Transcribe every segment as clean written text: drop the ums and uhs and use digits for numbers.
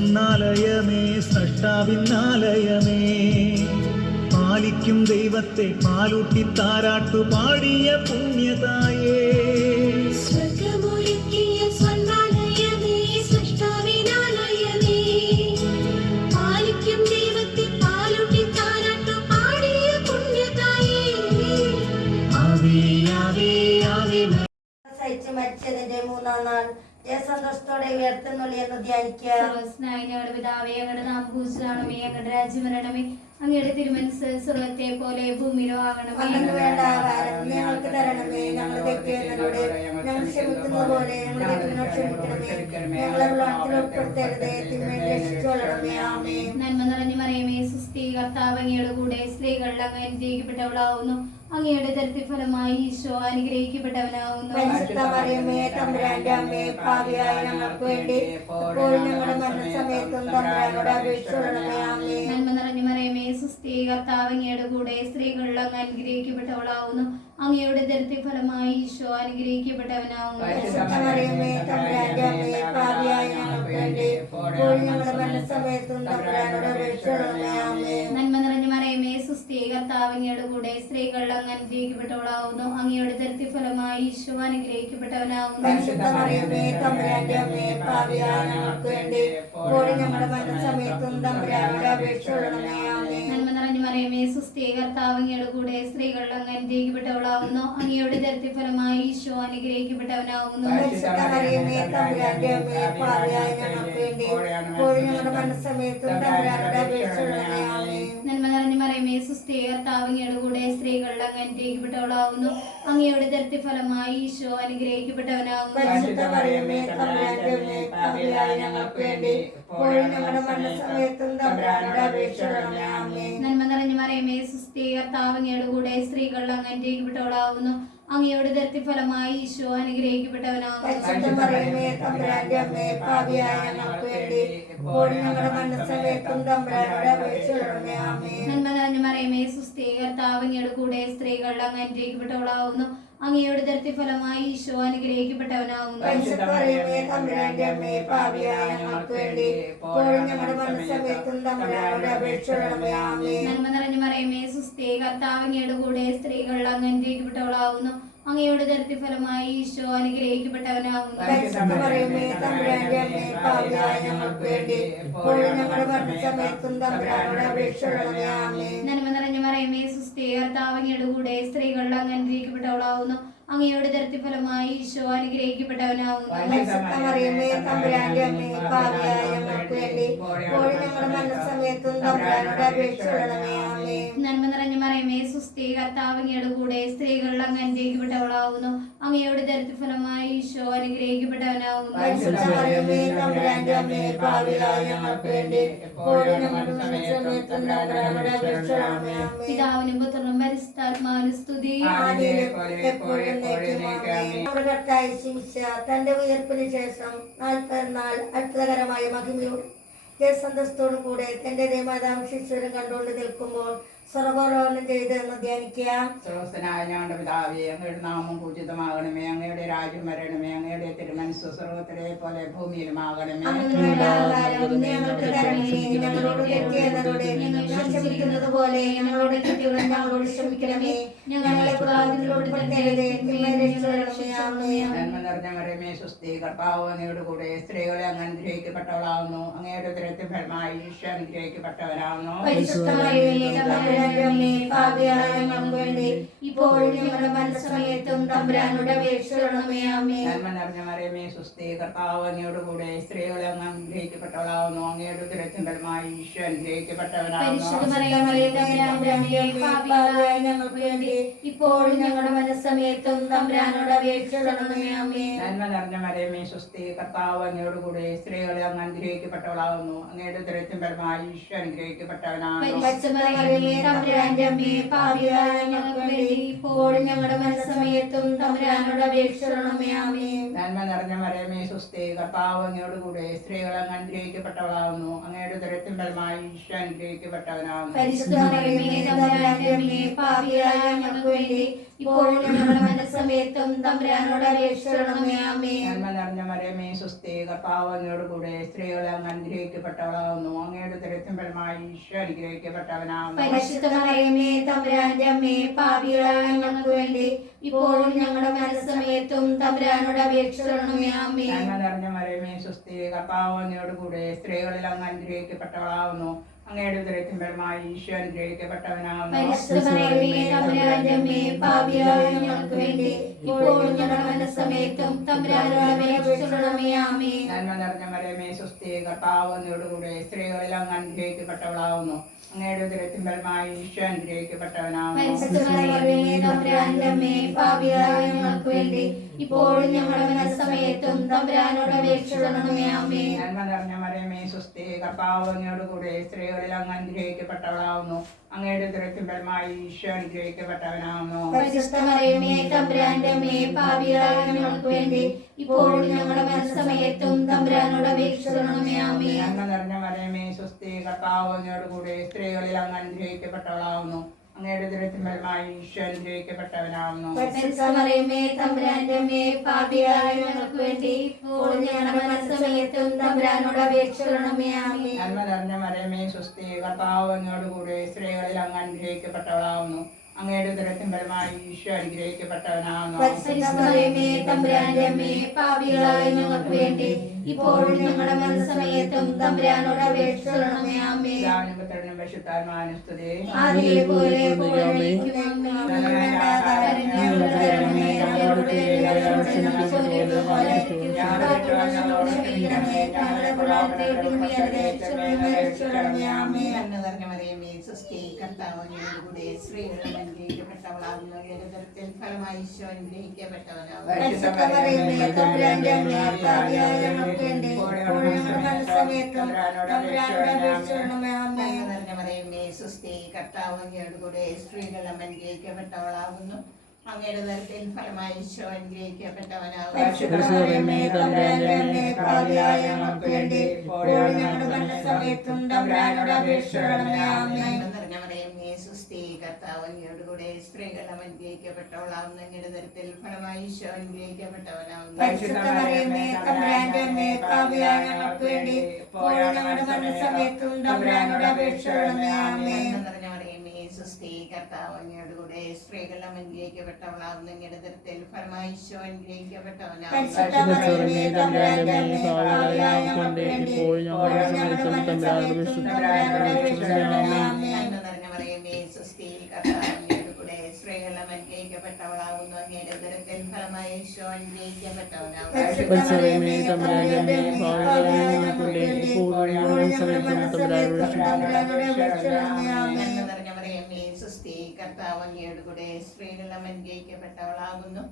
സ്വർണാലയമേ സൃഷ്ടാവിന്നാലയമേ പാലിക്കും ദൈവത്തെ പാലൂട്ടി താരാട്ടു പാടിയ പുണ്യതായേ മരിച്ചതിന്റെ മൂന്നാം നാൾ സന്തോഷത്തോടെ ഉയർത്തുന്നുള്ളി എന്ന് ധ്യാനിക്കുക. ഞങ്ങളുടെ പിതാവേ, അങ്ങയുടെ നാമം പൂജിതമാകണമേ, അങ്ങയുടെ രാജ്യം വരണമേ, അങ്ങയുടെ തിരുമനസ്സ് സ്വർഗ്ഗത്തെ പോലെ ഭൂമിയിലോ ആകണമേ. ഞങ്ങൾക്ക് വേണ്ട ആഹാരം ഞങ്ങൾക്ക് തരണമേ, ഞങ്ങൾ തെറ്റുന്നവരോട് ഞങ്ങൾ ക്ഷമിക്കുന്ന പോലെ ഞങ്ങളുടെ തെറ്റിനോട് ക്ഷമിക്കണമേ, ഞങ്ങളെ വെള്ളത്തിൽ ഉൾപ്പെടുത്തരുതേ, തിന്മയിൽ രക്ഷിച്ചുകൊള്ളണമേ. ആമേൻ. നന്മ നിറഞ്ഞ മറിയമേ, സുസ്ഥി, കർത്താവ് അങ്ങയുടെ കൂടെ സ്ത്രീകളിൽ അങ്ങ് അനുഗ്രഹിക്കപ്പെട്ടവളാവുന്നു. അങ്ങയുടെ ദരിദ്ര ഫലമായി ഈശോ അനുഗ്രഹിക്കപ്പെട്ടവനാവുന്നു. തമ്പുരാന്റെ അമ്മേ, പാപിയായ ഞങ്ങൾക്ക് വേണ്ടി ഇപ്പോഴും ഞങ്ങളുടെ മരണസമയത്തും തമ്പുരാനോട് അപേക്ഷിച്ചുകൊള്ളണമേ. ആമേൻ. നന്മ നിറഞ്ഞ മറിയമേ, സുസ്ഥി, കർത്താവ് അങ്ങയുടെ കൂടെ സ്ത്രീകളിൽ അങ്ങ് അനുഗ്രഹിക്കപ്പെട്ടവളാവുന്നു. അങ്ങയുടെ ദരിദ്ര ഫലമായി ഈശോ അനുഗ്രഹിക്കപ്പെട്ടവനാവുന്നു. തമ്പുരാന്റെ അമ്മേ, പാപിയായ ഞങ്ങൾക്ക് വേണ്ടി ഇപ്പോഴും ഞങ്ങളുടെ മരണസമയത്തും തമ്പുരാനോട് അപേക്ഷിച്ചുകൊള്ളണമേ. ആമേൻ. നന്മ നിറഞ്ഞ മറിയമേ, സുസ്ഥി, കർത്താവ് അങ്ങയുടെ കൂടെ സ്ത്രീകളിൽ അങ്ങ് അനുഗ്രഹിക്കപ്പെട്ടവളാവുന്നു. അങ്ങയുടെ ദരിദ്ര ഫലമായി ഈശോ അനുഗ്രഹിക്കപ്പെട്ടവനാവുന്നു. തമ്പുരാന്റെ അമ്മേ, പാപിയായ ഞങ്ങൾക്ക് വേണ്ടി ഇപ്പോഴും ഞങ്ങളുടെ മരണസമയത്തും തമ്പുരാനോട് അപേക്ഷിച്ചുകൊള്ളണമേ. ആമേൻ. നന്മ നിറഞ്ഞ മറിയമേ, സുസ്ഥി, കർത്താവ് അങ്ങയുടെ കൂടെ സ്ത്രീകളിൽ അങ്ങ് അനുഗ്രഹിക്കപ്പെട്ടവളാവുന്നു. അങ്ങയുടെ ദരിദ്ര ഫലമായി ഈശോ അനുഗ്രഹിക്കപ്പെട്ടവനാവുന്നു. തമ്പുരാന്റെ അമ്മേ, പാപിയായ ഞങ്ങൾക്ക് വേണ്ടി ഇപ്പോഴും ഞങ്ങളുടെ മരണസമയത്തും തമ്പുരാനോട് അപേക്ഷിച്ചുകൊള്ളണമേ. ആമേൻ. നന്മ നിറഞ്ഞ മറിയമേ, സുസ്ഥി, കർത്താവ് അങ്ങയുടെ കൂടെ സ്ത്രീകളിൽ അങ്ങ് അനുഗ്രഹിക്കപ്പെട്ടവളാവുന്നു. അങ്ങയുടെ ദരിദ്ര ഫലമായി ഈശോ അനുഗ്രഹിക്കപ്പെട്ടവനാവുന്നു. നന്മ നിറഞ്ഞ മറിയമേ, സുസ്ഥി, കർത്താവ് അങ്ങയുടെ കൂടെ സ്ത്രീകളിൽ അങ്ങ് അനുഗ്രഹിക്കപ്പെട്ടവളാവുന്നു. അങ്ങയുടെ ദരിദ്ര ഫലമായി ഈശോ അനുഗ്രഹിക്കപ്പെട്ടവനാവുന്നു. നന്മ നിറഞ്ഞ മറിയമേ, സുസ്ഥി, കർത്താവ് അങ്ങയുടെ കൂടെ സ്ത്രീകളിൽ അങ്ങ് അനുഗ്രഹിക്കപ്പെട്ടവളാവുന്നു. അങ്ങയുടെ ദരിദ്ര ഫലമായി ഈശോ അനുഗ്രഹിക്കപ്പെട്ടവനാവുന്നു. നന്മ നിറഞ്ഞ മറിയമേ, സുസ്ഥി, കർത്താവ് അങ്ങയുടെ കൂടെ സ്ത്രീകളിൽ അങ്ങ് അനുഗ്രഹിക്കപ്പെട്ടവളാവുന്നു. അങ്ങയുടെ ദരിദ്ര ഫലമായി ഈശോ അനുഗ്രഹിക്കപ്പെട്ടവനാവുന്നു. നന്മ നിറഞ്ഞ മറിയമേ, സുസ്ഥി, കർത്താവ് അങ്ങയുടെ കൂടെ സ്ത്രീകളിൽ അങ്ങ് അനുഗ്രഹിക്കപ്പെട്ടവളാവുന്നു. അങ്ങയുടെ ദരിദ്ര ഫലമായി ഈശോ അനുഗ്രഹിക്കപ്പെട്ടവനാവുന്നു. നന്മ നിറഞ്ഞ മറിയമേ, സുസ്ഥി, കർത്താവ് അങ്ങയുടെ കൂടെ സ്ത്രീകളിൽ അങ്ങ് അനുഗ്രഹിക്കപ്പെട്ടവളാവുന്നു. അങ്ങയുടെ ദരിദ്ര ഫലമായി ഈശോ അനുഗ്രഹിക്കപ്പെട്ടവനാവുന്നു. പിതാവിനും പുത്രനും പരിശുദ്ധാത്മാവിനും സ്തുതി. തന്റെ ഉയർപ്പിന് ശേഷം 40 നാൾ അത്ഭുതകരമായ മഹിമയോട് സന്തോഷത്തോടു കൂടെ തന്റെ ദേവമാതാവും ശിശുരും കണ്ടുകൊണ്ട് നിൽക്കുമ്പോൾ സ്വർഗാരോഹണം ചെയ്തെന്ന് ധ്യാനിക്കുക. സ്രോതനായ ഞങ്ങളുടെ പിതാവേ, അങ്ങയുടെ നാമം പൂജിതമാകണമേ, അങ്ങയുടെ രാജ്യം വരണമേ, അങ്ങയുടെ തിരുമനസ്സ് സ്വർഗത്തിലെ പോലെ ഭൂമിയിലുമാകണമേ. ഞങ്ങളോട് തെറ്റിയുന്നതോടെ ഞങ്ങൾ ക്ഷമിക്കുന്നത് പോലെ ഞങ്ങളോട് തെറ്റുകൾ ഞങ്ങളോട് ക്ഷമിക്കണമേ, ഞങ്ങളെ ഉൾപ്പെടുത്തരുതേ, തിന്മയിൽ രക്ഷിക്കണമേ. ആമേൻ. നന്മ നിറഞ്ഞ മറിയമേ, സുസ്ഥി, കർത്താവ് അങ്ങയുടെ കൂടെ സ്ത്രീകളെ അങ്ങ് അനുഗ്രഹിക്കപ്പെട്ടവളാവുന്നു. അങ്ങയുടെ ദരിദ്ര ഫലമായി ഈശോ അനുഗ്രഹിക്കപ്പെട്ടവനാവുന്നു. ഇപ്പോഴും ഞങ്ങളുടെ മരണസമയത്തും തമ്പുരാനോട് അപേക്ഷിച്ചുകൊള്ളണമേ. ആമേൻ. നന്മ നിറഞ്ഞ മറിയമേ, സുസ്ഥി, കർത്താവ് അങ്ങയുടെ കൂടെ സ്ത്രീകളെ അങ്ങ് അനുഗ്രഹിക്കപ്പെട്ടവളാവുന്നു. അങ്ങയുടെ ദരിദ്ര ഫലമായി ഈശോ അനുഗ്രഹിക്കപ്പെട്ടവനാവുന്നു. ഇപ്പോഴും ഞങ്ങളുടെ മനസ്സമയത്തും തമ്പുരാനോട് അപേക്ഷിച്ചുകൊള്ളണമേ. ആമേൻ. നന്മ നിറഞ്ഞ മറിയമേ, സുസ്ഥി, കർത്താവ് അങ്ങയുടെ കൂടെ സ്ത്രീകളെ അങ്ങ് അനുഗ്രഹിക്കപ്പെട്ടവളാവുന്നു. അങ്ങയുടെ ദരിദ്ര ഫലമായി ഈശോ അനുഗ്രഹിക്കപ്പെട്ടവനാവുന്നു. തമ്പുരാന്റെ അമ്മേ പാപികളായ ഞങ്ങൾക്ക് വേണ്ടി ഇപ്പോഴും ഞങ്ങളുടെ മരണസമയത്തും തമ്പുരാനോട് അപേക്ഷിക്കണമേ. ആമേൻ. നന്മ നിറഞ്ഞ മറിയമേ സുസ്ഥി, കർത്താവ് അങ്ങയോട് കൂടെ സ്ത്രീകൾ അങ്ങ് അനുഗ്രഹിക്കപ്പെട്ടവളാവുന്നു. അങ്ങയുടെ ഉദരത്തിൻ ഫലമായി ഈശോ അനുഗ്രഹിക്കപ്പെട്ടവനാവുന്നു. പരിശുദ്ധ മറിയമേ തമ്പുരാന്റെ അമ്മേ പാപികളായ ഞങ്ങൾക്ക് വേണ്ടി ഇപ്പോഴും ഞങ്ങളുടെ മരണസമയത്തും തമ്പുരാനോട് അപേക്ഷിക്കണമേ. ആമേൻ. നന്മ നിറഞ്ഞ മറിയമേ സുസ്ഥി, കർത്താവ് അങ്ങയോട് കൂടെ സ്ത്രീകൾ അങ്ങ് അനുഗ്രഹിക്കപ്പെട്ടവളാവുന്നു. അങ്ങയുടെ ഉദരത്തിൻ ഫലമായി ഈശോ അനുഗ്രഹിക്കപ്പെട്ടവനാവുന്നു. പരിശുദ്ധ മറിയമേ തമ്പുരാന്റെ അമ്മേ പാപികളായ ഞങ്ങൾക്ക് വേണ്ടി ഇപ്പോഴും ഞങ്ങളുടെ മരണസമയത്തും തമ്പുരാനോട് അപേക്ഷിക്കണമേ. ആമേൻ. നന്മ നിറഞ്ഞ മറിയമേ സുസ്ഥി, കർത്താവ് അങ്ങയോട് കൂടെ സ്ത്രീകളിൽ അങ്ങ് അനുഗ്രഹിക്കപ്പെട്ടവളാവുന്നു. അങ്ങയുടെ ഉദരത്തിൻ ഫലമായി ഈശോ അനുഗ്രഹിക്കപ്പെട്ടവനാവുന്നു. പരിശുദ്ധ മറിയമേ തമ്പുരാന്റെ അമ്മേ പാപികളായ ഞങ്ങൾക്ക് വേണ്ടി ഇപ്പോഴും ഞങ്ങളുടെ മരണസമയത്തും തമ്പുരാനോട് അപേക്ഷിക്കണമേ. ആമേൻ. നന്മ നിറഞ്ഞ മറിയമേ സുസ്ഥി, കർത്താവ് അങ്ങയോട് കൂടെ സ്ത്രീകളിൽ അങ്ങ് അനുഗ്രഹിക്കപ്പെട്ടവളാവുന്നു. അങ്ങയുടെ ഉദരത്തിൻ ഫലമായി ഈശോ അനുഗ്രഹിക്കപ്പെട്ടവനാവുന്നു. പരിശുദ്ധ മറിയമേ തമ്പുരാന്റെ അമ്മേ പാപികളായ ഞങ്ങൾക്ക് വേണ്ടി ഇപ്പോഴും ഞങ്ങളുടെ മരണസമയത്തും തമ്പുരാനോട് അപേക്ഷിക്കണമേ. ആമേൻ. നന്മ നിറഞ്ഞ മറിയമേ സുസ്ഥി, കർത്താവ് അങ്ങയോട് കൂടെ സ്ത്രീകളിൽ അങ്ങ് അനുഗ്രഹിക്കപ്പെട്ടവളാവുന്നു. അങ്ങയുടെ ഉദരത്തിൻ ഫലമായി ഈശോ അനുഗ്രഹിക്കപ്പെട്ടവനാവുന്നു. പരിശുദ്ധ മറിയമേ തമ്പുരാന്റെ അമ്മേ പാപികളായ ഞങ്ങൾക്ക് വേണ്ടി ഇപ്പോഴും ഞങ്ങളുടെ മരണസമയത്തും തമ്പുരാനോട് അപേക്ഷിക്കണമേ. ആമേൻ. നന്മ നിറഞ്ഞ മറിയമേ സുസ്ഥി, കർത്താവ് അങ്ങയോട് കൂടെ സ്ത്രീകളിൽ അങ്ങ് അനുഗ്രഹിക്കപ്പെട്ടവളാവുന്നു. അങ്ങയുടെ ഉദരത്തിൻ ഫലമായി ഈശോ അനുഗ്രഹിക്കപ്പെട്ടവനാവുന്നു. പരിശുദ്ധ മറിയമേ തമ്പുരാന്റെ അമ്മേ പാപികളായ ഞങ്ങൾക്ക് വേണ്ടി ഇപ്പോഴും ഞങ്ങളുടെ മരണസമയത്തും തമ്പുരാനോട് അപേക്ഷിക്കണമേ. ആമേൻ. നന്മ നിറഞ്ഞ മറിയമേ സുസ്ഥി, കർത്താവ് അങ്ങയോട് കൂടെ സ്ത്രീകളിൽ അങ്ങ് അനുഗ്രഹിക്കപ്പെട്ടവളാവുന്നു. അങ്ങയുടെ ഉദരത്തിൻ ഫലമായി ഈശോ അനുഗ്രഹിക്കപ്പെട്ടവനാവുന്നു. പരിശുദ്ധ മറിയമേ തമ്പുരാന്റെ അമ്മേ പാപികളായ ഞങ്ങൾക്ക് വേണ്ടി ഇപ്പോഴും ഞങ്ങളുടെ മരണസമയത്തും തമ്പുരാനോട് അപേക്ഷിക്കണമേ. ആമേൻ. പിതാവിനും പുത്രനും പരിശുദ്ധാത്മാവിനും സ്തുതി. ആദിയിലെ പോലെ എപ്പോഴും എന്നേക്കും ആമേൻ. ആഹാരം ഞങ്ങൾക്ക് തരണമേ. ഞങ്ങളോട് ഞങ്ങളോട് ക്ഷമിച്ചതുപോലെ ഞങ്ങളോട് ക്ഷമിക്കണമേ. ഞങ്ങളുടെ പ്രലോഭനത്തിൽ നിന്ന് ഞങ്ങളെ രക്ഷിക്കണമേ. ആമേൻ. നന്മ നിറഞ്ഞ മറിയമേ സുസ്ഥി, കർത്താവ് അങ്ങയോട് കൂടെ സ്ത്രീകളിൽ അനുഗ്രഹിക്കപ്പെട്ടവളാകുന്നു. ഉദരത്തിൻ ഫലമായി ഈശോ അനുഗ്രഹിക്കപ്പെട്ടവനാകുന്നു. പരിശുദ്ധ മറിയമേ തമ്പുരാന്റെ അമ്മേ പാപികളായ ഞങ്ങൾക്ക് വേണ്ടി ഇപ്പോഴും ഞങ്ങളുടെ മരണസമയത്തും തമ്പുരാനോട് അപേക്ഷിക്കണമേ. ആമേൻ. നന്മ നിറഞ്ഞ മറിയമേ സുസ്ഥി, കർത്താവ് അങ്ങയോട് കൂടെ സ്ത്രീകളിൽ അനുഗ്രഹിക്കപ്പെട്ടവളാകുന്നു. അങ്ങയുടെ ഉദരത്തിൻ ഫലമായി ഈശോ അനുഗ്രഹിക്കപ്പെട്ടവനാകുന്നു. പരിശുദ്ധ മറിയമേ തമ്പുരാന്റെ അമ്മേ പാപികളായ ഞങ്ങൾക്ക് വേണ്ടി ഇപ്പോഴും ഞങ്ങളുടെ മരണസമയത്തും തമ്പുരാനോട് അപേക്ഷിക്കണമേ. ആമേൻ. നന്മ നിറഞ്ഞ മറിയമേ സുസ്ഥി, കർത്താവ് അങ്ങയോട് കൂടെ സ്ത്രീകളിൽ അനുഗ്രഹിക്കപ്പെട്ടവളാകുന്നു. അങ്ങയുടെ ഉദരത്തിൻ ഫലമായി ഈശോ അനുഗ്രഹിക്കപ്പെട്ടവനാകുന്നു. പരിശുദ്ധ മറിയമേ തമ്പുരാന്റെ അമ്മേ പാപികളായ ഞങ്ങൾക്ക് വേണ്ടി ഇപ്പോഴും ഞങ്ങളുടെ മരണസമയത്തും തമ്പുരാനോട് അപേക്ഷിക്കണമേ. ആമേൻ. നന്മ നിറഞ്ഞ മറിയമേ സുസ്ഥി, കർത്താവ് അങ്ങയോട് കൂടെ സ്ത്രീകളിൽ അനുഗ്രഹിക്കപ്പെട്ടവളാകുന്നു. അങ്ങയുടെ ഉദരത്തിൻ ഫലമായി ഈശോ അനുഗ്രഹിക്കപ്പെട്ടവനാകുന്നു. പരിശുദ്ധ മറിയമേ തമ്പുരാന്റെ അമ്മേ പാപികളായ ഞങ്ങൾക്ക് വേണ്ടി ഇപ്പോഴും ഞങ്ങളുടെ മരണസമയത്തും തമ്പുരാനോട് അപേക്ഷിക്കണമേ. ആമേൻ. നന്മ നിറഞ്ഞ മറിയമേ സുസ്ഥി, കർത്താവ് അങ്ങയോട് കൂടെ സ്ത്രീകളിൽ അനുഗ്രഹിക്കപ്പെട്ടവളാകുന്നു. അങ്ങയുടെ ഉദരത്തിൻ ഫലമായി ഈശോ അനുഗ്രഹിക്കപ്പെട്ടവനാകുന്നു. പരിശുദ്ധ മറിയമേ തമ്പുരാന്റെ അമ്മേ പാപികളായ ഞങ്ങൾക്ക് വേണ്ടി ഇപ്പോഴും ഞങ്ങളുടെ മരണസമയത്തും തമ്പുരാനോട് അപേക്ഷിക്കണമേ. ആമേൻ. നന്മ നിറഞ്ഞ മറിയമേ സുസ്ഥി, കർത്താവ് അങ്ങയോട് കൂടെ സ്ത്രീകളിൽ അനുഗ്രഹിക്കപ്പെട്ടവളാകുന്നു.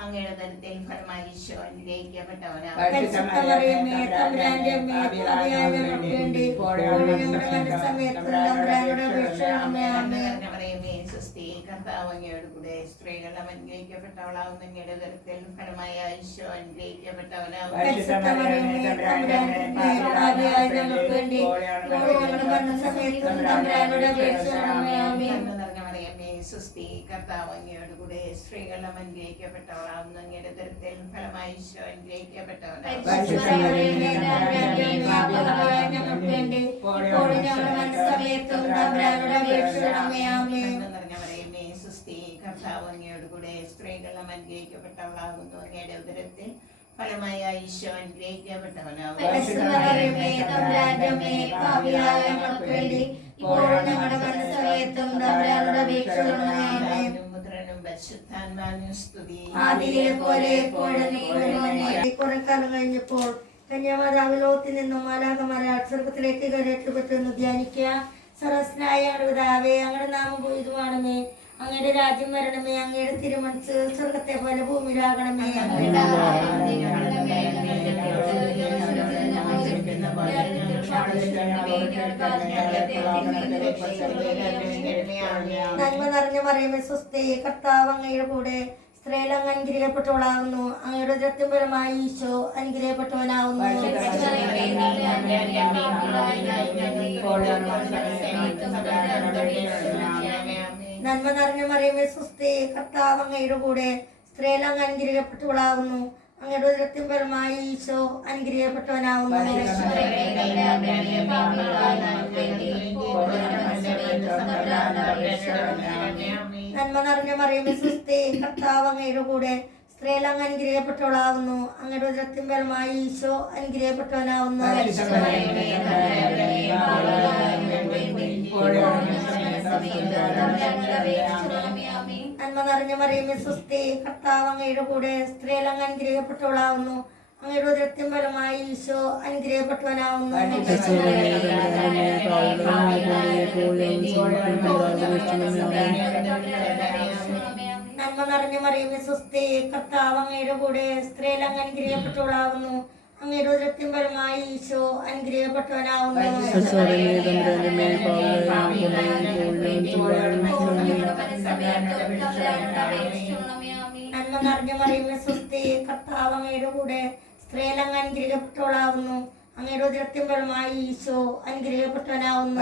അങ്ങയുടെ ഉദരത്തിൻ ഫലമായി ഈശോ അനുഗ്രഹിക്കപ്പെട്ടവനാകുന്നു. പരിശുദ്ധ മറിയമേ തമ്പുരാന്റെ അമ്മേ പാപികളായ ഞങ്ങൾക്ക് വേണ്ടി ഇപ്പോഴും ഞങ്ങളുടെ മരണസമയത്തും തമ്പുരാനോട് അപേക്ഷിക്കണമേ. ആമേൻ. നന്മ മറിയമേ സുസ്ഥി, കർത്താവ് അങ്ങയോട് കൂടെ സ്ത്രീകളിൽ അനുഗ്രഹിക്കപ്പെട്ടവളാകുന്നു. അങ്ങയുടെ ഉദരത്തിൻ ഫലമായി ഈശോ അനുഗ്രഹിക്കപ്പെട്ടവനാകുന്നു. പരിശുദ്ധ മറിയമേ തമ്പുരാന്റെ അമ്മേ പാപികളായ ഞങ്ങൾക്ക് വേണ്ടി ഇപ്പോഴും ഞങ്ങളുടെ മരണസമയത്തും തമ്പുരാനോട് അപേക്ഷിക്കണമേ. ആമേൻ. നന്മ നിറഞ്ഞ മറിയമേ സുസ്ഥി, കർത്താവ് അങ്ങയോട് കൂടെ സ്ത്രീകളിൽ അനുഗ്രഹിക്കപ്പെട്ടവളാകുന്നു. അങ്ങയുടെ ഉദരത്തിൻ ഫലമായി ഈശോ അനുഗ്രഹിക്കപ്പെട്ടവനാകുന്നു. പരിശുദ്ധ മറിയമേ തമ്പുരാന്റെ അമ്മേ പാപികളായ ഞങ്ങൾക്ക് വേണ്ടി ഇപ്പോഴും ഞങ്ങളുടെ മരണസമയത്തും തമ്പുരാനോട് അപേക്ഷിക്കണമേ. ആമേൻ. നന്മ നിറഞ്ഞ മറിയമേ സുസ്ഥി, കർത്താവ് അങ്ങയോട് കൂടെ സ്ത്രീകളിൽ അനുഗ്രഹിക്കപ്പെട്ടവളാകുന്നു. അങ്ങയുടെ ഉദരത്തിൻ ഫലമായി ഈശോ അനുഗ്രഹിക്കപ്പെട്ടവനാകുന്നു. പരിശുദ്ധ മറിയമേ തമ്പുരാന്റെ അമ്മേ പാപികളായ ഞങ്ങൾക്ക് വേണ്ടി ഇപ്പോഴും ഞങ്ങളുടെ മരണസമയത്തും തമ്പുരാനോട് അപേക്ഷിക്കണമേ. ആമേൻ. പുത്രനും പരിശുദ്ധാത്മാവിനും സ്തുതി. ആദിയിലെ പോലെ എപ്പോഴും എന്നേക്കും. കുറെ കാലം കഴിഞ്ഞപ്പോൾ കന്യാമാതാവ് ലോത്തിൽ നിന്നും മാലാഖമാരാൽ സ്വർഗത്തിലേക്ക് കയറിയപ്പെട്ടുവെന്ന് ധ്യാനിക്കുക. സർവസ്നായ ഞങ്ങളുടെ പിതാവേ, അങ്ങയുടെ നാമം പൂജിതമാണമേ. അങ്ങയുടെ രാജ്യം വരണമേ. അങ്ങയുടെ തിരുമനസ്സ് സ്വർഗത്തെ പോലെ ഭൂമിയിലാകണമേ. അങ്ങയുടെ നന്മ നിറഞ്ഞ മറിയമേ സ്വസ്തി, കർത്താവ് അങ്ങയുടെ കൂടെ സ്ത്രീകൾ അങ്ങ് അനുഗ്രഹിക്കപ്പെട്ടവളാകുന്നു. അങ്ങയുടെ ഉദരത്തിൻ ഫലമായി ഈശോ അനുഗ്രഹിക്കപ്പെട്ടവനാകുന്നു. നന്മ നിറഞ്ഞ മറിയമേ സ്വസ്തി, കർത്താവ് അങ്ങയുടെ കൂടെ സ്ത്രീകൾ അങ്ങ് അനുഗ്രഹിക്കപ്പെട്ടവളാകുന്നു. അങ്ങയുടെ ഉദരത്തിൻ ഫലമായി ഈശോ അനുഗ്രഹിക്കപ്പെട്ടവനാകുന്നു. നന്മ നിറഞ്ഞ മറിയമേ സ്വസ്തി, കർത്താവ് അങ്ങയുടെ കൂടെ സ്ത്രീകൾ അങ്ങ് അനുഗ്രഹിക്കപ്പെട്ടവളാകുന്നു. അങ്ങയുടെ ഉദരത്തിൻ ഫലമായി ഈശോ അനുഗ്രഹിക്കപ്പെട്ടവനാകുന്നു. നന്മ നിറഞ്ഞ മറിയമേ സ്വസ്തി, കർത്താവ് അങ്ങയുടെ കൂടെ സ്ത്രീകൾ അങ്ങ് അനുഗ്രഹിക്കപ്പെട്ടവളാകുന്നു. അങ്ങയുടെ ഉദരത്തിൻ ഫലമായി ഈശോ അനുഗ്രഹിക്കപ്പെട്ടവനാകുന്നു. നന്മ നിറഞ്ഞ മറിയമേ സ്വസ്തി, കർത്താവ് അങ്ങയുടെ കൂടെ സ്ത്രീകൾ അങ്ങ് അനുഗ്രഹിക്കപ്പെട്ടവളാകുന്നു. അങ്ങയുടെ ഉദരത്തിൻ ഫലമായി ഈശോ അനുഗ്രഹിക്കപ്പെട്ടവനാകുന്നു. നന്മ നിറഞ്ഞ മറിയമേ സ്വസ്തി, കർത്താവ് അങ്ങയുടെ കൂടെ സ്ത്രീകൾ അങ്ങ് അനുഗ്രഹിക്കപ്പെട്ടവളാകുന്നു. അങ്ങയുടെ ഉദരത്തിൻ ഫലമായി ഈശോ അനുഗ്രഹിക്കപ്പെട്ടവനാകുന്നു.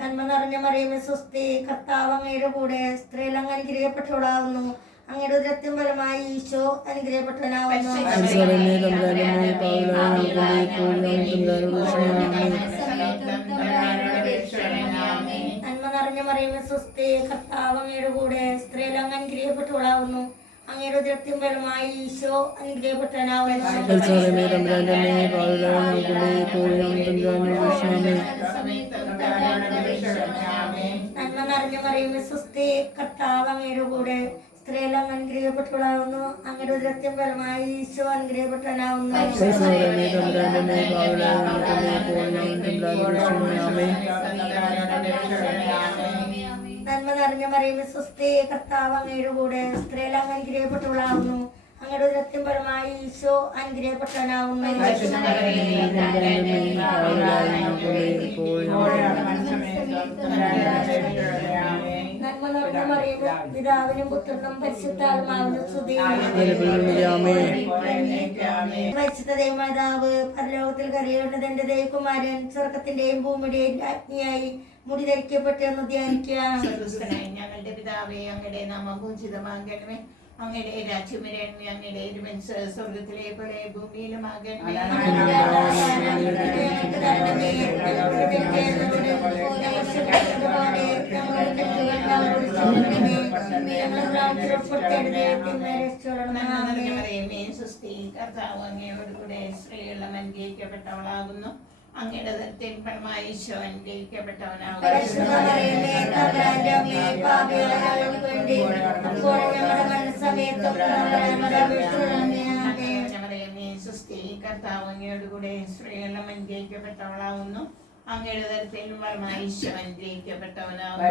നന്മ നിറഞ്ഞ മറിയമേ സ്വസ്തി, കർത്താവ് അങ്ങയുടെ കൂടെ സ്ത്രീകൾ അങ്ങ് അനുഗ്രഹിക്കപ്പെട്ടവളാകുന്നു. അങ്ങയുടെ ഉദരത്തിൻ ഫലമായി ഈശോ അനുഗ്രഹിക്കപ്പെട്ടവനാകുന്നു. നന്മ നിറഞ്ഞ മറിയമേ സ്വസ്തി, കർത്താവ് അങ്ങയുടെ കൂടെ സ്ത്രീകൾ അങ്ങ് അനുഗ്രഹിക്കപ്പെട്ടവളാകുന്നു. അങ്ങയുടെ ഉദരത്തിൻ ഫലമായി ഈശോ അനുഗ്രഹിക്കപ്പെട്ടവനാകുന്നു. നന്മ നിറഞ്ഞ മറിയമേ സ്വസ്തി, കർത്താവ് അങ്ങയുടെ കൂടെ സ്ത്രീകൾ അങ്ങ് അനുഗ്രഹിക്കപ്പെട്ടവളാകുന്നു. അങ്ങയുടെ ഉദരത്തിൻ ഫലമായി ഈശോ അനുഗ്രഹിക്കപ്പെട്ടവനാകുന്നു. നന്മ നിറഞ്ഞ മറിയമേ സ്വസ്തി, കർത്താവ് അങ്ങയുടെ കൂടെ സ്ത്രീകൾ അങ്ങ് അനുഗ്രഹിക്കപ്പെട്ടവളാകുന്നു. അങ്ങയുടെ ഉദരത്തിൻ ഫലമായി ഈശോ അനുഗ്രഹിക്കപ്പെട്ടവനാകുന്നു. നന്മ നിറഞ്ഞ മറിയമേ പിതാവിനും പുത്രനും പരിശുദ്ധാത്മാവിനും സ്തുതി. പരിശുദ്ധ ദൈവമാതാവ്, പരലോകത്തിൽ കരയേണ്ടത് എന്റെ ദൈവകുമാരൻ സ്വർഗത്തിന്റെയും ഭൂമിയുടെയും രാജ്ഞിയായി മുടി ധരിക്കപ്പെട്ടെന്ന് ധ്യാനിക്കാം. ഞങ്ങളുടെ പിതാവേ, അങ്ങയുടെ നാമം പൂജിതമാകണമേ. അങ്ങയുടെ രാജ്യം വരണമേ. അങ്ങയുടെ തിരുമനസ്സ് സ്വർഗത്തിലെ പോലെ ഭൂമിയിലുമാകണമേ. കർത്താവ് അങ്ങയോട് കൂടെ സ്ത്രീകൾ അനുഗ്രഹിക്കപ്പെട്ടവളാകുന്നു. അങ്ങയുടെ ഉദരത്തിൻ ഫലമായി ഈശോ അനുഗ്രഹിക്കപ്പെട്ടവനാകുന്നു. കർത്താവ് അങ്ങയോട് കൂടെ സ്ത്രീകൾ അനുഗ്രഹിക്കപ്പെട്ടവളാകുന്നു. അങ്ങയുടെ ഉദരത്തിൻ ഫലമായി ഈശോ അനുഗ്രഹിക്കപ്പെട്ടവനാകുന്നു.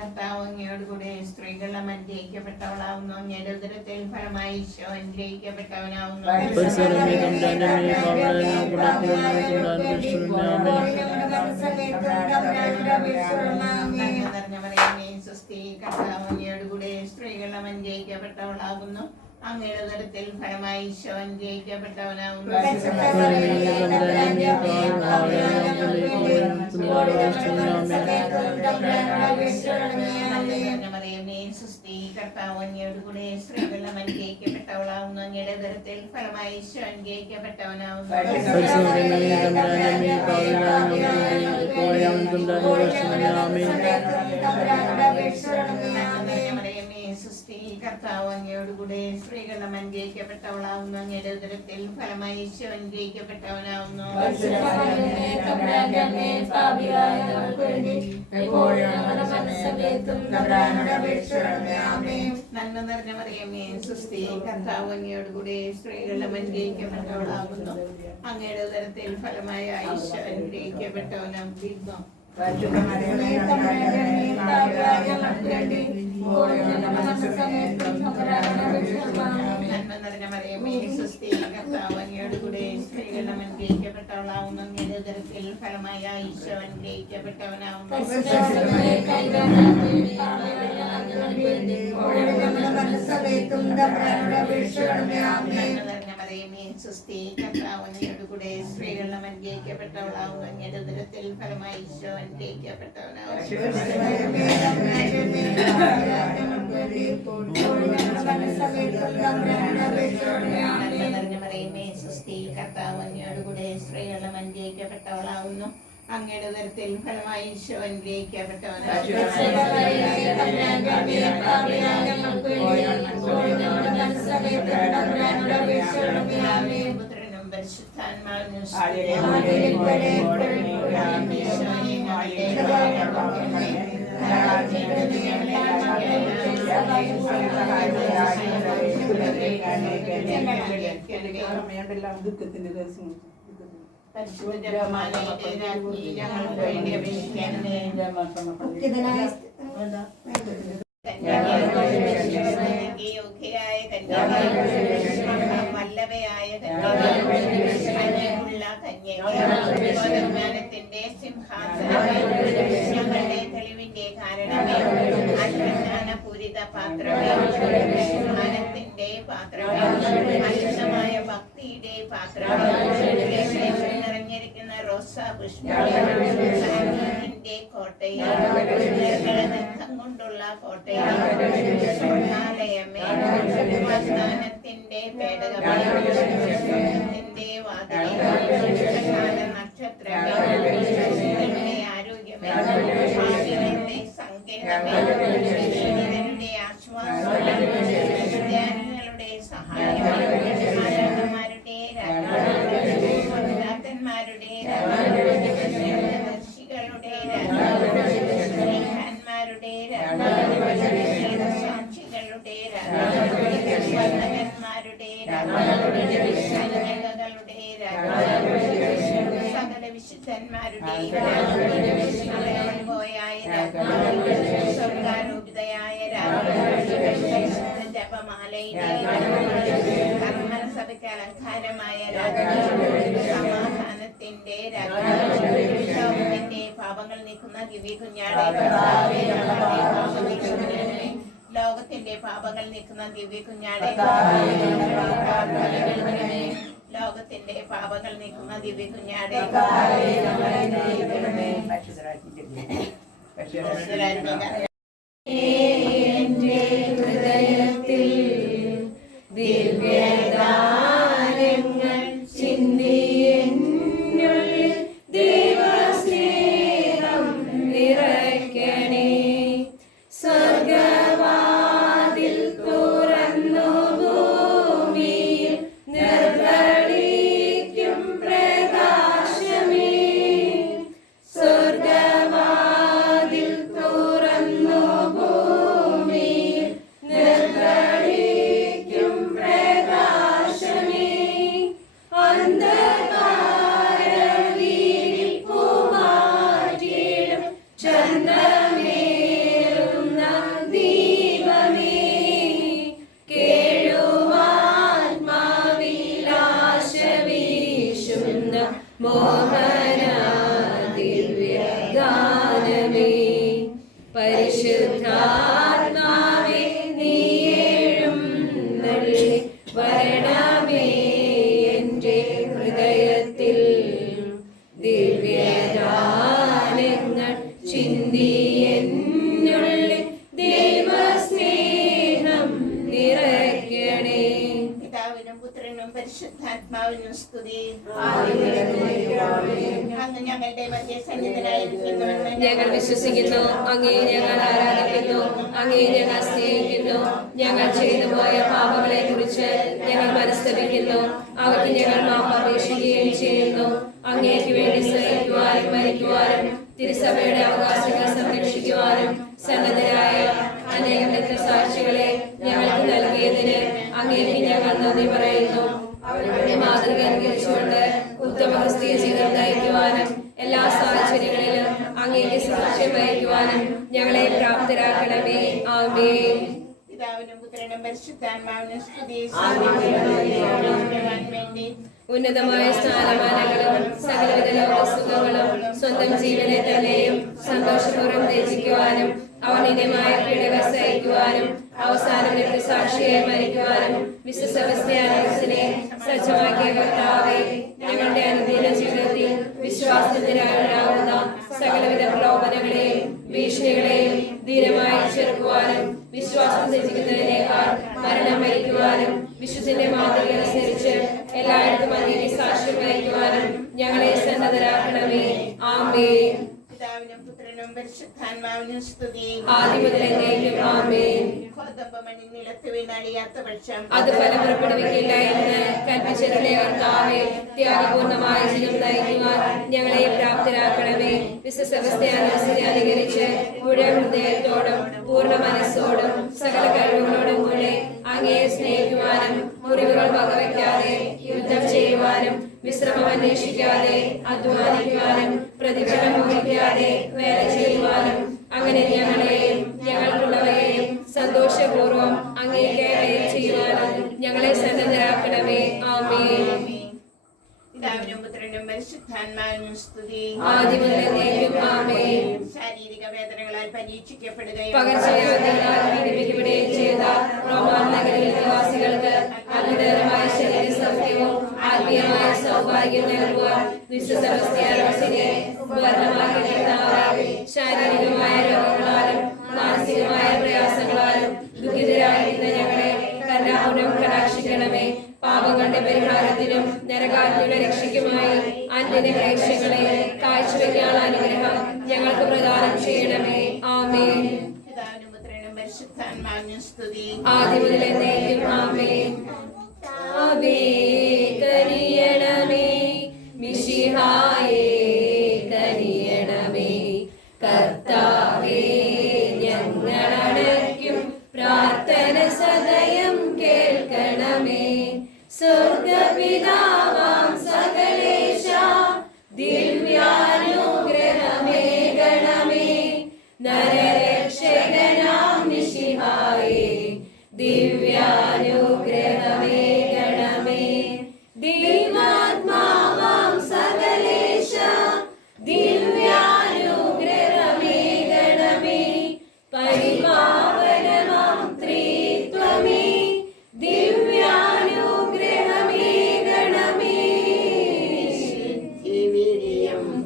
കർത്താവ് അങ്ങയോട് കൂടെ സ്ത്രീകൾ അനുഗ്രഹിക്കപ്പെട്ടവളാകുന്നു. അങ്ങയുടെ ഉദരത്തിൽ ഫലമായി ഈശോ അനുഗ്രഹിക്കപ്പെട്ടവനാകുന്നു. കർത്താവ് അങ്ങയോട് കൂടെ സ്ത്രീകൾ അനുഗ്രഹിക്കപ്പെട്ടവളാകുന്നു. അങ്ങയുടെ ഉദരത്തിൽ ഫലമായി ഈശോ അനുഗ്രഹിക്കപ്പെട്ടവനാകുന്നു. കർത്താവ് അങ്ങയോട് കൂടെ സ്ത്രീകൾ അനുഗ്രഹിക്കപ്പെട്ടവളാകുന്നു. അങ്ങയുടെ ഉദരത്തിൽ ഫലമായി ഈശോ അനുഗ്രഹിക്കപ്പെട്ടവനാകുന്നു. കർത്താവ് കർത്താവ് അങ്ങയോടുകൂടെ സ്ത്രീകളും അനുഗ്രഹിക്കപ്പെട്ടവളാവുന്നു അങ്ങയുടെ ഉദരത്തിൽ ഫലമായി ഈശോ അനുഗ്രഹിക്കപ്പെട്ടവനാവുന്നു നന്മ നിറഞ്ഞ മറിയമേ സുസ്ഥി കർത്താവ് അങ്ങയോടുകൂടെ സ്ത്രീകളും അനുഗ്രഹിക്കപ്പെട്ടവളാകുന്നു അങ്ങയുടെ ഉദരത്തിൽ ഫലമായ ഈശോ അനുഗ്രഹിക്കപ്പെട്ടവനാവുന്നു നന്മ നിറഞ്ഞ മറിയമേ സുസ്ഥി കർത്താവ് അങ്ങയോടുകൂടെ സ്ത്രീകളും അനുഗ്രഹിക്കപ്പെട്ടവളാവുന്നു അങ്ങയുടെ ഉദരത്തിൽ ഫലമായ ഈശോ അനുഗ്രഹിക്കപ്പെട്ടവനാവുന്നു മറിയമേ സുസ്ഥി കർത്താവ് അങ്ങയോടുകൂടെ സ്ത്രീകളും അനുഗ്രഹിക്കപ്പെട്ടവളാവുന്നു അങ്ങയുടെ ഉദരത്തിൽ ഫലമായി ഈശോ അനുഗ്രഹിക്കപ്പെട്ടവനാവുന്നു സുസ്ഥി കർത്താവ് അങ്ങയോടുകൂടെ സ്ത്രീകളും അനുഗ്രഹിക്കപ്പെട്ടവളാവുന്നു അങ്ങയുടെ ഉദരത്തിൽ ഫലമായി ഈശോ അനുഗ്രഹിക്കപ്പെട്ടവനാവുന്നു പുത്രനും പരിശുദ്ധാത്മാവിനും ദുഃഖത്തിന്റെ ദിവസം ഞങ്ങൾക്ക് വേണ്ടി അപേക്ഷിക്കണമേ യോഗ്യയായ വല്ലഭയായ കന്യകയുള്ള കന്യകജ്ഞാനത്തിന്റെ സിംഹാസനമേ ഞങ്ങളുടെ തെളിവിന്റെ കാരണമേ അജ്ഞാനപൂരിത പാത്രമേ ജ്ഞാനത്തിന്റെ പാത്രമേ അശുദ്ധമായ ഭക്തിയുടെ പാത്രമേ നിറഞ്ഞിരിക്കുന്ന റോസാ പുഷ്പത്തിന്റെ കോട്ടയിൽ ദുഃഖം കൊണ്ടുള്ള കോട്ടയിൽ സ്വർണ്ണാലയമേ വാഗ്ദാനത്തിന്റെ പേടകമേ വാതിലേ നക്ഷത്രമേ ആരോഗ്യമേ ഭാഗ്യത്തിന്റെ സങ്കേതമേ ആശ്വാസമേ വിദ്യാർത്ഥികളുടെ സഹായമേ ആരാധന്മാരുടെ രാജാക്കന്മാരുടെ ദർശികളുടെ സ്നേഹന്മാരുടെ സാക്ഷികളുടെ വന്ദകന്മാരുടെ കന്യകകളുടെ സകല വിശുദ്ധന്മാരുടെ പോയായ സ്വർഗാരൂപിതയായ ജപമാലയുടെ കർമ്മന സഭയ്ക്ക് അലങ്കാരമായ സമാധാനത്തിന്റെ ലോകത്തിന്റെ പാപങ്ങൾ നീക്കുന്ന ദിവ്യ കുഞ്ഞാടെ ലോകത്തിന്റെ പാപങ്ങൾ നീക്കുന്ന ദിവ്യ കുഞ്ഞാടെ ലോകത്തിന്റെ പാപങ്ങൾ നീക്കുന്ന ദിവ്യ കുഞ്ഞാടെ ഹൃദയത്തിൽ ദിവ്യദാനങ്ങൾ ചിന്തിയെന്നുള്ളിൽ ദൈവസ്നേഹം നിറയ്ക്കണേ സ്വർഗവാതിൽ തുറന്നു ഭൂമിയിൽ നിർവഹിക്കും പ്രകാശമേ സ്വർഗവാതിൽ തുറന്നു ഭൂമിയിൽ നിർവഹിക്കും പ്രകാശമേ അന്ധകാരവീരിൽ പൂമാറ്റിയിടും ചന്ദ്രമേറുന്ന ദീപമേ കേഴുവാത്മാവിലാശ വീശുന്ന മോഹന ദിവ്യഗാനമേ പരിശുദ്ധാത്മാവേ നീയേഴും നള്ളി വരണമേ എൻ്റെ ഹൃദയത്തിൽ ദിവ്യദാനങ്ങൾ ചിന്തിയെന്നുള്ളിൽ ദൈവസ്നേഹം നിറയ്ക്കണേ പിതാവിനും പുത്രനും പരിശുദ്ധാത്മാവിനും സ്തുതി. അങ്ങ് ഞങ്ങളുടെ മധ്യസന്നിധനായിരിക്കുന്നുവെന്ന് ഞങ്ങൾ വിശ്വസിക്കുന്നു. അങ്ങേ ഞങ്ങൾ ആരാധിക്കുന്നു. അങ്ങേ ഞങ്ങൾ സ്നേഹിക്കുന്നു. ഞങ്ങൾ ചെയ്തു പോയ പാപങ്ങളെ കുറിച്ച് ഞങ്ങൾ മനസ്തപിക്കുന്നു. അവയ്ക്ക് ഞങ്ങൾ മാപ്പപേക്ഷിക്കുകയും ചെയ്യുന്നു. അങ്ങേക്ക് വേണ്ടി സഹിക്കുവാനും മരിക്കുവാനും തിരുസഭയുടെ അവകാശങ്ങൾ സംരക്ഷിക്കുവാനും സന്നദ്ധരായ അനേകം രക്തസാക്ഷികളെ ഞങ്ങൾക്ക് നൽകിയതിന് അങ്ങേക്ക് ഞങ്ങൾ നന്ദി പറയുന്നു. അവരുടെ മാതൃക അനുകരിച്ചുകൊണ്ട് ഉത്തമ ക്രിസ്തീയ ജീവിതം നയിക്കുവാനും എല്ലാ സാഹചര്യങ്ങളിലും അങ്ങേക്ക് സാക്ഷ്യം വഹിക്കുവാനും ഞങ്ങളെ പ്രാപ്തരാക്കണമേ. ആമേൻ. പിതാവിനും പുത്രനും പരിശുദ്ധാത്മാവിനും സ്തുതി. വേണ്ടി ഉന്നതമായ സ്ഥാനമാനങ്ങളും സകലവിധ ലോകസുഖങ്ങളും സ്വന്തം ജീവനെ തന്നെയും സന്തോഷപൂർവ്വം ത്യജിക്കുവാനും അവനിന്യമായ പീഡകൾ സഹിക്കുവാനും അവസാനം രക്തസാക്ഷിയായി മരിക്കുവാനും വിശ്വസവസ്ഥയാനെ സജ്ജമാക്കിയ കർത്താവേ, ഞങ്ങളുടെ അനുദിന ജീവിതത്തിൽ വിശ്വാസത്തിനാകുന്ന സകലവിധ പ്രലോഭനങ്ങളെയും ഭീഷണികളെയും ധീരമായി ചെറുക്കുവാനും വിശ്വാസം ത്യജിക്കുന്നതിനേക്കാൾ മരണം വരിക്കുവാനും വിശുദ്ധന്റെ മാതൃക അനുസരിച്ച് എല്ലായിടത്തും അങ്ങേക്ക് സാക്ഷ്യം വഹിക്കുവാനും ഞങ്ങളെ സന്നദ്ധരാക്കണമേ. ആമേൻ. പിതാവിനും പുത്രനും പരിശുദ്ധാത്മാവിനും സ്തുതി. ആദ്യം മുതൽ എന്നേക്കും. ആമേൻ. ഗോതമ്പമണി നിലത്ത് വീണഴിയാത്ത പക്ഷം അത് ഫലം പുറപ്പെടുവിക്കില്ല എന്ന് കൽപ്പിച്ചിട്ടുള്ള കർത്താവേ, ത്യാഗപൂർണമായ ജീവിതം നയിക്കുവാൻ ഞങ്ങളെ പ്രാപ്തരാക്കണമേ. വിശ്വസവസ്ഥയെ അനുകരിച്ച് മുഴുവൻ ഹൃദയത്തോടും പൂർണ്ണ മനസ്സോടും സകല കഴിവുകളോടും കൂടെ അങ്ങയെ സ്നേഹിക്കുവാനും മുറിവുകൾ വകവയ്ക്കാതെ യുദ്ധം ചെയ്യുവാനും വിശ്രമം അന്വേഷിക്കാതെ അധ്വാനിക്കുവാനും പ്രതിഫലം ഊഹിക്കാതെ വേല ചെയ്യുവാനും അങ്ങനെ ഞങ്ങളെയും ഞങ്ങൾക്കുള്ളവയെയും സന്തോഷപൂർവ്വം അങ്ങേക്കായി ചെയ്യുവാനും ഞങ്ങളെ സന്നദ്ധരാക്കണമേ. ആമേൻ. പിതാവിനും പുത്രനും പരിശുദ്ധാത്മാവിനും സ്തുതി. ആദ്യം മുതൽ എന്നേക്കും. ആമേൻ. ശാരീരിക വേദനകളാൽ പരീക്ഷിക്കപ്പെടുകയും പകർച്ചവ്യാധികളാൽ പീഡിപ്പിക്കപ്പെടുകയും ചെയ്ത റോമാൻ നഗരത്തിലെ നിവാസികൾക്ക് അത്ഭുതകരമായ ശരീര സൗഖ്യവും ആത്മീയമായ സൗഭാഗ്യം നൽകുവാൻ വിശ്വസവസ്ഥയെ ഉപകരണമാക്കി കർത്താവേ, ശാരീരികമായ രോഗങ്ങളാലും മാനസികമായ പ്രയാസങ്ങളാലും ദുഃഖിതരായിരിക്കുന്ന ഞങ്ങളെ കരുണാപൂർവ്വം കടാക്ഷിക്കണമേ. പാപങ്ങളുടെ പരിഹാരത്തിനും നരകാഗ്നിയുടെ രക്ഷയ്ക്കുമായി അന്യന്റെ ക്ലേശങ്ങളെ കാഴ്ചവെക്കാനുള്ള അനുഗ്രഹം ഞങ്ങൾക്ക് പ്രദാനം ചെയ്യണമേ. ആമേൻ. പിതാവിനും പുത്രനും പരിശുദ്ധാത്മാവിനും സ്തുതി. ആദ്യം മുതൽ എന്നേക്കും. ആമേൻ. കർത്താവേ കനിയണമേ, മിശിഹായേ കനിയണമേ. കർത്താവേ ഞങ്ങളടയ്ക്കും പ്രാർത്ഥന സദയം കേൾക്കണമേ. സ്വർഗപിതാവാം സകലേശ ദിവ്യാനുഗ്രഹമേ ഗണമേ. നരരക്ഷകനാം മിശിഹായേ ദിവ്യാനുഗ്രഹമേ ഗണമേ. ദൈവാത്മാവാം സകലേശ ദിവ്യാനുഗ്രഹമേ ഗണമേ. പരിപാവനമാം ത്രിത്വമേ ദിവ്യാനുഗ്രഹമേ ഗണമേ.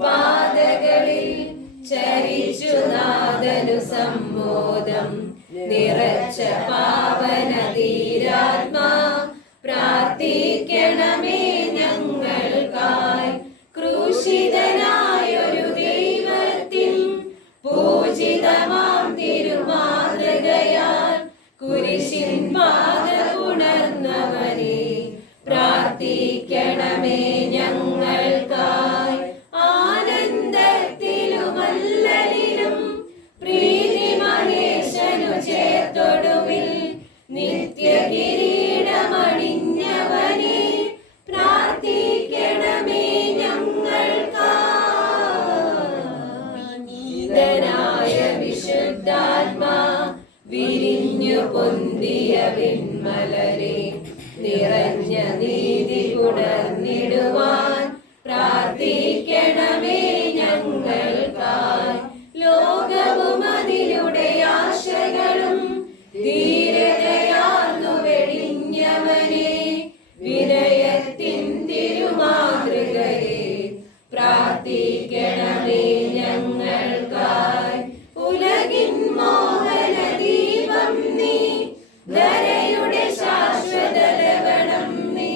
പാതകളിൽ ചരിച്ചു നാദനു സമ്മോദം നിറച്ച പാവന ധീരാത്മാ പ്രാർത്ഥിക്കണമേ ഞങ്ങൾക്കായി. ക്രൂശിതനായൊരു ദൈവത്തിൻ പൂജിതമാം തിരുമാതൃകയാൽ കുരിശിൻ പാത ഉണർന്നവനെ പ്രാർത്ഥിക്കണമേ ഞങ്ങൾക്കായി. ആനന്ദത്തിലുമല്ലലിലും പ്രീതി മഹേശനു ചേർത്തൊടുവിൽ നിത്യകിരീടമണിഞ്ഞവനെ പ്രാർത്ഥിക്കണമേ ഞങ്ങൾക്കായി. നീതനായ വിശുദ്ധാത്മാ വിരിഞ്ഞു പൊന്തിയ വിൺമലരെ നിറഞ്ഞ നീതി ഉണർന്നിടുവാൻ പ്രാർത്ഥിക്കണമേ ഞങ്ങൾക്കായി. ലോകവും അതിലൂടെ ആശകളും ധീരതയാർന്നു വെടിഞ്ഞവനെ വിനയത്തിൻ തിരുമാതൃകയെ പ്രാർത്ഥിക്കണമേ ഞങ്ങൾക്കായി. ഉലകിൻ മോഹന ദീപം നീ, ധരയുടെ ശാശ്വത ലവണം നീ,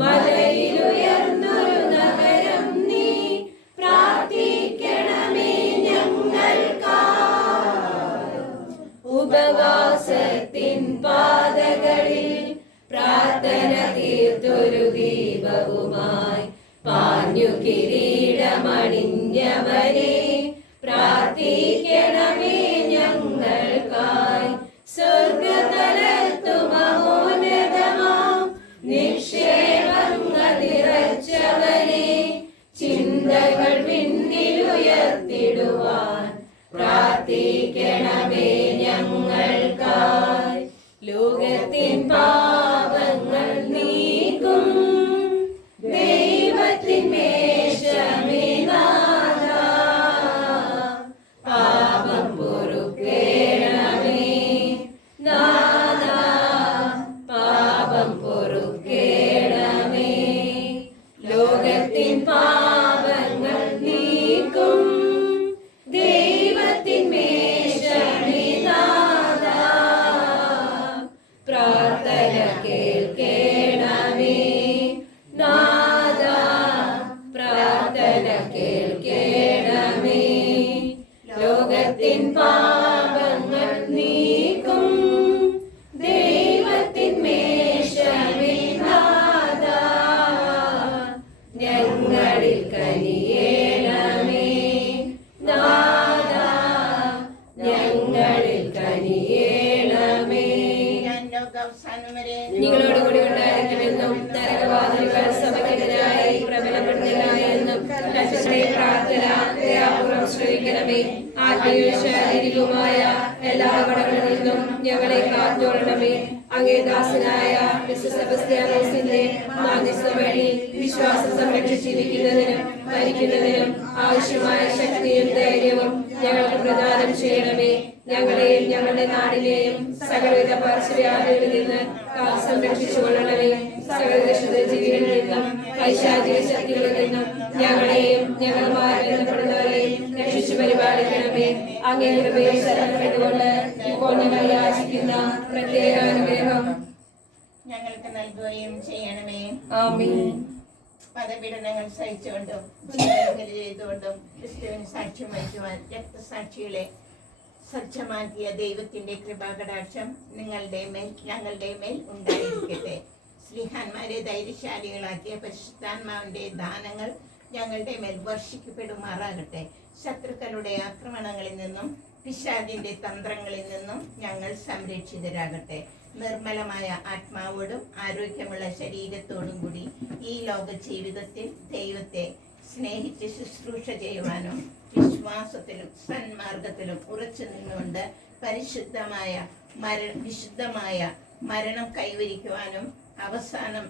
മലയിലുയർന്നൊരു നഗരം നീ. തിരുകിരീടമണിഞ്ഞവനെ പ്രാർത്ഥിക്കണമേ ഞങ്ങൾക്കായി. സ്വർഗതലത്തു മഹോന്നതമാം നിക്ഷേപങ്ങൾ നിറച്ചവനെ ചിന്തകൾ പിന്നിലുയർത്തിടുവാൻ പ്രാർത്ഥിക്കണമേ ഞങ്ങൾക്കായി. ലോകത്തിൻ പാപങ്ങൾ നീക്കും ദൈവത്തിൻ മേശമേ നാഥ, പാപം പൊറുക്കേണമേ നാഥ, പാപം പൊറുക്കേണമേ. ലോകത്തിൻ പാപങ്ങൾ നീക്കും ദൈവത്തിൻ മേശമേ നാഥ, പ്രാർത്ഥന കേൾക്കേണമേ നാഥ, പ്രാർത്ഥന കേൾക്കേണമേ. ലോകത്തിൻ പാപങ്ങൾ നീക്കും ദൈവത്തിൻ മേശമേ നാഥ, ഞങ്ങളിൽ കനിയേണമേ നാഥ, ഞങ്ങളിൽ കനിയേണമേ. ഞാൻ ലോകാവസാനം വരെ നിങ്ങളോട് കൂടി ഉണ്ടായിരിക്കുമെന്നും നരകവാദികൾ സഭയ്ക്കെതിരായി പ്രബലപ്പെടുത്തുകയെന്നും പ്രാർത്ഥന ദയാപൂർവം ശ്രമിക്കണമേ. ആത്മീയ ശാരീരികവുമായ എല്ലാ കടകളിൽ നിന്നും ഞങ്ങളെ കാത്തോളണമേ. അങ്ങേ ദാസനായ സെബസ്ത്യാനോസിന്റെ മാധ്യസ്ഥ വഴി വിശ്വാസം സംരക്ഷിച്ചിരിക്കുന്നതിനും ഭരിക്കുന്നതിനും ആവശ്യമായ ശക്തിയും ധൈര്യവും ഞങ്ങൾക്ക് പ്രദാനം ചെയ്യണമേ. ഞങ്ങളെയും ഞങ്ങളുടെ നാടിനെയും സകലവിധ പാർശ്വവ്യാധികളിൽ നിന്ന് കാത്തു സംരക്ഷിച്ചുകൊള്ളണമേ. സകലവിധ ജീവികളിൽ നിന്നും പൈശാചിക ശക്തികളിൽ നിന്നും ഞങ്ങളെയും ഞങ്ങളുമായി ബന്ധപ്പെടുന്നവരെയും രക്ഷിച്ചു പരിപാലിക്കണമേ. അങ്ങേ കൃപയെ ശരണപ്പെട്ടുകൊണ്ട് ഇപ്പോൾ ഞങ്ങൾ യാചിക്കുന്ന പ്രത്യേക അനുഗ്രഹം ഞങ്ങൾക്ക് നൽകുകയും ചെയ്യണമേ. ആമീൻ. പദപീഡനങ്ങൾ സഹിച്ചുകൊണ്ടും ജീവൻ ചെയ്തുകൊണ്ടും ക്രിസ്തുവിന് സാക്ഷ്യം വഹിക്കുവാൻ രക്തസാക്ഷികളെ സജ്ജമാക്കിയ ദൈവത്തിന്റെ കൃപാകടാക്ഷം നിങ്ങളുടെ മേൽ ഞങ്ങളുടെ മേൽ ഉണ്ടായിരിക്കട്ടെ. സ്ലീഹാന്മാരെ ധൈര്യശാലികളാക്കിയ പരിശുദ്ധാത്മാവിന്റെ ദാനങ്ങൾ ഞങ്ങളുടെ മേൽ വർഷിക്കപ്പെടുമാറാകട്ടെ. ശത്രുക്കളുടെ ആക്രമണങ്ങളിൽ നിന്നും പിശാചിന്റെ തന്ത്രങ്ങളിൽ നിന്നും ഞങ്ങൾ സംരക്ഷിതരാകട്ടെ. നിർമ്മലമായ ആത്മാവോടും ആരോഗ്യമുള്ള ശരീരത്തോടും കൂടി ഈ ലോക ജീവിതത്തിൽ ദൈവത്തെ സ്നേഹിച്ച് ശുശ്രൂഷ ചെയ്യുവാനും വിശ്വാസത്തിലും സന്മാർഗത്തിലും ഉറച്ചു നിന്നുകൊണ്ട് വിശുദ്ധമായ മരണം കൈവരിക്കുവാനും അവസാനം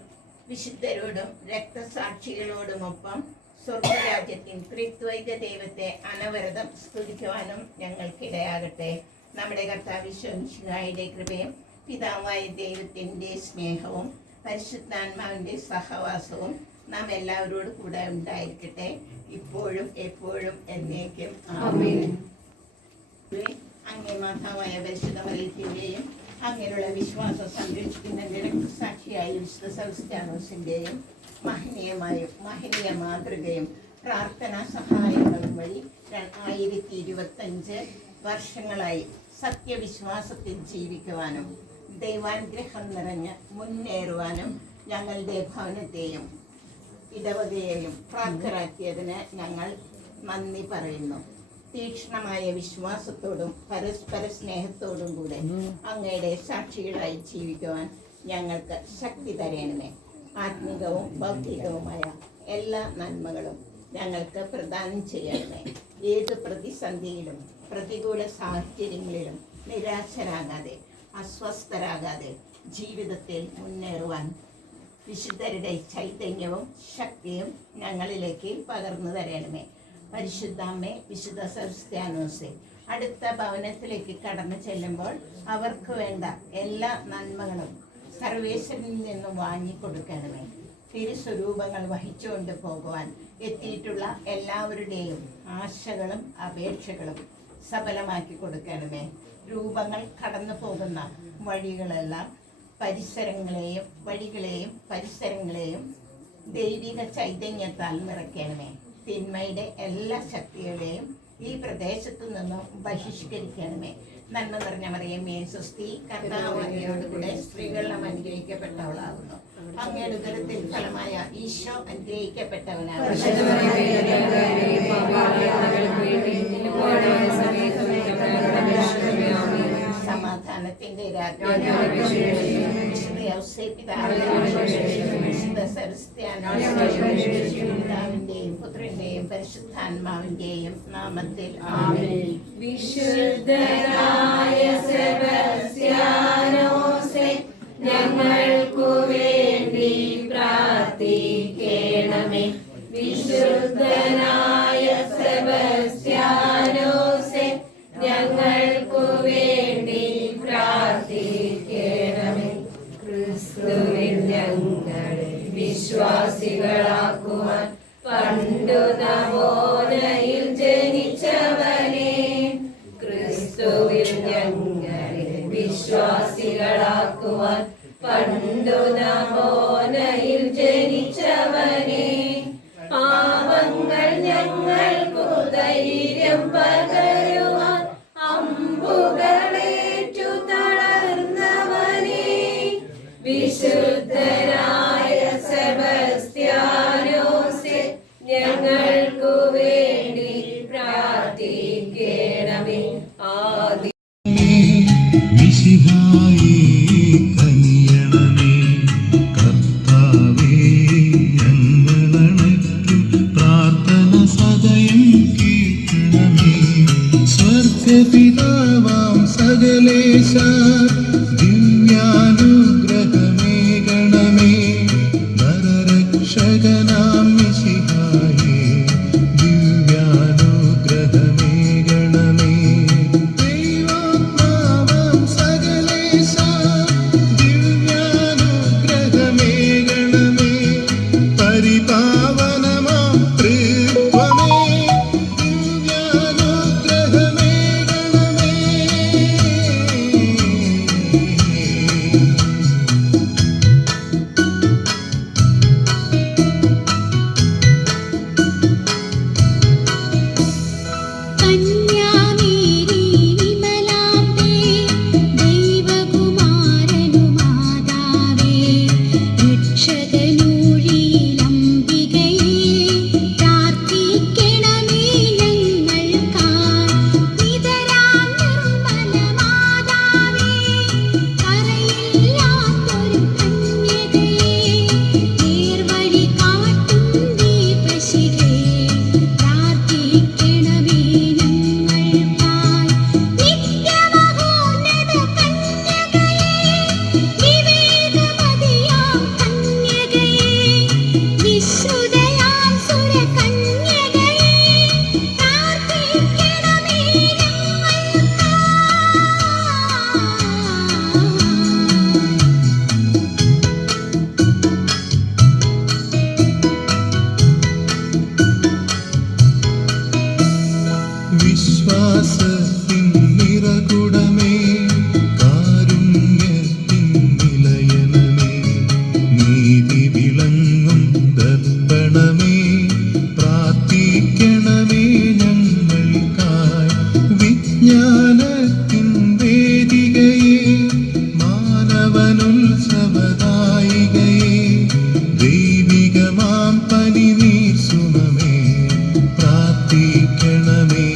വിശുദ്ധരോടും രക്തസാക്ഷികളോടുമൊപ്പം സ്വർഗരാജ്യത്തിൻ ത്രിത്വൈക ദൈവത്തെ അനവരതം സ്തുതിക്കുവാനും ഞങ്ങൾക്കിടയാകട്ടെ. നമ്മുടെ കർത്താവ് ഈശോയുടെ കൃപയും പിതാവായ ദൈവത്തിൻ്റെ സ്നേഹവും പരിശുദ്ധാത്മാവിൻ്റെ സഹവാസവും നാം എല്ലാവരോടും കൂടെ ഉണ്ടായിരിക്കട്ടെ, ഇപ്പോഴും എപ്പോഴും എന്നേക്കും ആമേൻ. അങ്ങേ മാതാവായ പരിശുദ്ധ മറിയത്തിന്റെയും അങ്ങനെയുള്ള വിശ്വാസം സംരക്ഷിക്കുന്ന രക്തസാക്ഷിയായ വിശുദ്ധ സെബസ്ത്യാനോസിന്റെയും മഹനീയ മാതൃകയും പ്രാർത്ഥനാ സഹായങ്ങളും വഴി 2025 വർഷങ്ങളായി സത്യവിശ്വാസത്തിൽ ജീവിക്കുവാനും ദൈവാനുഗ്രഹം നിറഞ്ഞ് മുന്നേറുവാനും ഞങ്ങളുടെ ഭവനത്തെയും ഇടവകയെയും പ്രാപ്തരാക്കിയതിന് ഞങ്ങൾ നന്ദി പറയുന്നു. തീക്ഷ്ണമായ വിശ്വാസത്തോടും പരസ്പര സ്നേഹത്തോടും കൂടെ അങ്ങയുടെ സാക്ഷികളായി ജീവിക്കുവാൻ ഞങ്ങൾക്ക് ശക്തി തരണമേ. ആത്മികവും ഭൗതികവുമായ എല്ലാ നന്മകളും ഞങ്ങൾക്ക് പ്രദാനം ചെയ്യണമേ. ഏത് പ്രതിസന്ധിയിലും പ്രതികൂല സാഹചര്യങ്ങളിലും നിരാശരാകാതെ അസ്വസ്ഥരാകാതെ ജീവിതത്തിൽ മുന്നേറുവാൻ വിശുദ്ധരുടെ ചൈതന്യവും ശക്തിയും ഞങ്ങളിലേക്ക് പകർന്നു തരണമേ. പരിശുദ്ധാമ്മേ, വിശുദ്ധ സെബസ്ത്യാനോസേ, അടുത്ത ഭവനത്തിലേക്ക് കടന്നു ചെല്ലുമ്പോൾ അവർക്ക് വേണ്ട എല്ലാ നന്മകളും സർവേശ്വരനിൽ നിന്നും വാങ്ങിക്കൊടുക്കണമേ. തിരുസ്വരൂപങ്ങൾ വഹിച്ചുകൊണ്ട് പോകുവാൻ എത്തിയിട്ടുള്ള എല്ലാവരുടെയും ആശകളും അപേക്ഷകളും സഫലമാക്കി കൊടുക്കണമേ. രൂപങ്ങൾ കടന്നു പോകുന്ന വഴികളെല്ലാം പരിസരങ്ങളെയും ദൈവിക ചൈതന്യത്താൽ നിറയ്ക്കണമേ. തിന്മയുടെ എല്ലാ ശക്തികളെയും ഈ പ്രദേശത്തു നിന്നും ബഹിഷ്കരിക്കണമേ. നന്മ നിറഞ്ഞ മറിയമേ സ്വസ്തി, കർത്താവ് അങ്ങയോടുകൂടെ സ്ത്രീകളെല്ലാം അനുഗ്രഹിക്കപ്പെട്ടവളാകുന്നു. അങ്ങയുടെ ഉദരത്തിൻ ഫലമായ ഈശോ അനുഗ്രഹിക്കപ്പെട്ടവനാകുന്നു. സമാധാനത്തിന്റെ പിതാവിന്റെയും പുത്രന്റെയും പരിശുദ്ധാത്മാവിന്റെയും നാമത്തിൽ ആമേൻ. വിശുദ്ധനായ സെബസ്ത്യാനോസേ, ഞങ്ങൾക്കു വേണ്ടി പ്രാർത്ഥിക്കണമേ. വിശുദ്ധനായ സെബസ്ത്യാനോസേ, ഞങ്ങൾക്കു വേണ്ടി പ്രാർത്ഥിക്കണമേ. ക്രിസ്തുവിൽ ഞങ്ങളെ വിശ്വാസികളാക്കുവാൻ പണ്ടു നവോനയിൽ ജനിച്ചവനെ, ക്രിസ്തുവിൽ ഞങ്ങളെ വിശ്വാസികളാക്കുവാൻ പണ്ടു നവോനയിൽ ജനിച്ചവനെ, പാപങ്ങൾ ഞങ്ങൾക്കു ധൈര്യം പകരുവാൻ അമ്പുകളേറ്റു തളർന്നവനെ, വിശുദ്ധനായ സെബസ്ത്യാനോസേ, ഞങ്ങൾക്കു വേണ്ടി പ്രാർത്ഥിക്കണമേ. ആദി മിശിഹായേ കനിയണമേ, കർത്താവേ ഞങ്ങളണയ്ക്കും പ്രാർത്ഥന സദയം കേൾക്കണമേ. സ്വർഗപിതാവാം സകലേശ ദിവ്യാനുഗ്രഹമേകണമേ. നരരക്ഷകനാം മിശിഹായേ ദിവ്യാനുഗ്രഹമേകണമേ. ദൈവാത്മാവാം സകലേശ ദിവ്യാനുഗ്രഹമേകണമേ. പരിപാവനമാം ത്രിത്വമേ ദിവ്യാനുഗ്രഹമേകണമേ. കന്യാമേരി വിമലാംബേ, ദൈവകുമാരനു മാതാവേ, രക്ഷകനൂഴിയിലംബികയേ, പ്രാർത്ഥിക്കണമേ ഞങ്ങൾക്കായി. നിതരാം നിർമ്മല മാതാവേ, കറയില്ലാത്തൊരു കന്യകയേ, നേർവഴി കാട്ടും ദീപശിഖേ, പ്രാർത്ഥിക്കണമേ ഞങ്ങൾക്കായി. നിത്യമഹോന്നത കന്യകയേ, വിവേകമതിയാം കന്യകയേ, വിശുദ്ധയാം സുരകന്യകയേ, പ്രാർത്ഥിക്കണമേ വിശ്വാസത്തിൻ നിറകുടമേ, കാരുണ്യത്തിൻ നിലയനമേ, നീതി വിളങ്ങും ദർപ്പണമേ, പ്രാർത്ഥിക്കണമേ ഞങ്ങൾക്കായി. വിജ്ഞാനത്തിൻ വേദികയേ, മാനവനുത്സവദായികയേ, ദൈവികമാം പനിനീർ സുമമേ, പ്രാർത്ഥിക്കണമേ